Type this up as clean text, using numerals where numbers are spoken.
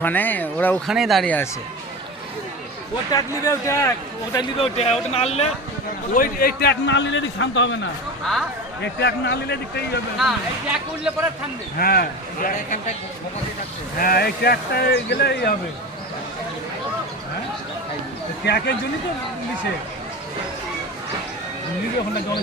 ওখানে ওরা ওখানেই দাঁড়িয়ে আছে। ও ট্যাগ নিবে, ওটা নিবে, ওটা না নিলে ওই এই ট্যাগ না নিলে দিক শান্ত হবে না। এই ট্যাগ না নিলে দিকটাই হবে না, এই ট্যাগ উঠলে পরে থামবে। হ্যাঁ হ্যাঁ, এই ট্যাগটা গেলেই হবে। হ্যাঁ, ট্যাগের জন্যই তো নিছে নিবে ওখানে জল